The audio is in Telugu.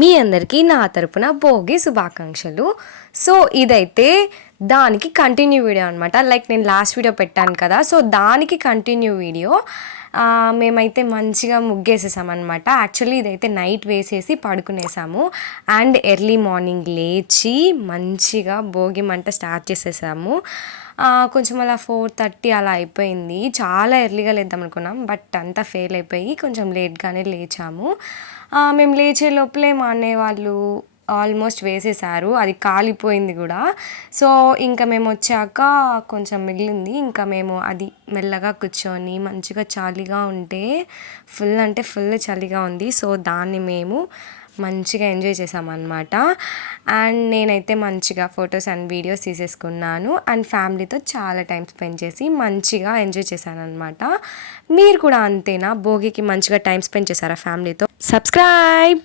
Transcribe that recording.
మీ అందరికీ నా తరపున భోగి శుభాకాంక్షలు. సో ఇదైతే దానికి కంటిన్యూ వీడియో అనమాట. లైక్ నేను లాస్ట్ వీడియో పెట్టాను కదా, సో దానికి కంటిన్యూ వీడియో. మేమైతే మంచిగా ముగ్గేసేసామన్నమాట. యాక్చువల్లీ ఇదైతే నైట్ వేసేసి పడుకునేసాము అండ్ ఎర్లీ మార్నింగ్ లేచి మంచిగా భోగి మంట స్టార్ట్ చేసేసాము. కొంచెం అలా 4:30 అలా అయిపోయింది. చాలా ఎర్లీగా లేద్దాం అనుకున్నాం, బట్ అంతా ఫెయిల్ అయిపోయి కొంచెం లేట్గానే లేచాము. మేము లేచే లోపలే మా అన్నయ్య వాళ్ళు ఆల్మోస్ట్ వేసేసారు, అది కాలిపోయింది కూడా. సో ఇంకా మేము వచ్చాక కొంచెం మిగిలింది, ఇంకా మేము అది మెల్లగా కూర్చొని మంచిగా చలిగా ఉంటే ఫుల్ అంటే ఫుల్ చలిగా ఉంది. సో దాన్ని మేము మంచిగా ఎంజాయ్ చేసామన్నమాట. అండ్ నేనైతే మంచిగా ఫొటోస్ అండ్ వీడియోస్ తీసేసుకున్నాను అండ్ ఫ్యామిలీతో చాలా టైం స్పెండ్ చేసి మంచిగా ఎంజాయ్ చేశాను అనమాట. మీరు కూడా అంతేనా? భోగికి మంచిగా టైం స్పెండ్ చేశారా ఫ్యామిలీతో? సబ్స్క్రైబ్.